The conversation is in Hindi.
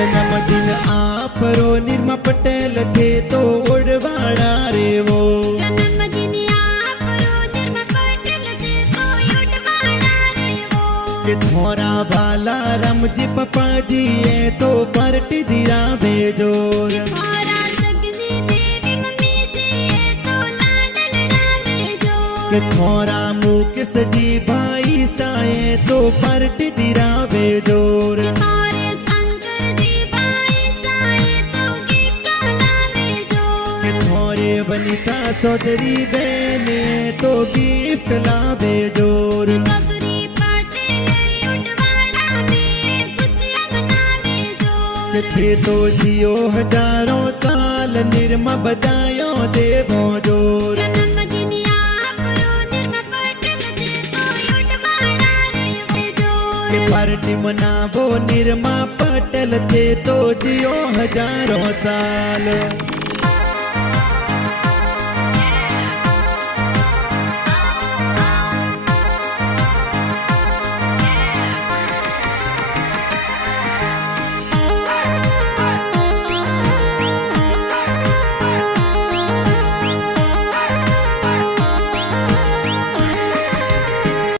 जन्मदिन आपरो निर्मा पटेल थे तो उड़वाड़ा रे वो। जन्मदिन आपरो निर्मा पटेल थे तो उड़वाड़ा रे वो। के थोड़ा भाला रमजी पप्पा जी ये तो पार्टी दिया बेजोर। थोड़ा सगनी देवी मम्मी जी ये तो लाडलड़ा बेजोर। के थोड़ा मुकेश जी भाई साए तो पार्टी दिया बेजोर। वनिता सौदरी बहने तो गिफ्ट लावे जोर। थे तो जियो हजारों साल निर्मा बजायो देवो जोर। पार्टी मनावो निर्मा पटेल थे तो जियो हजारों साल।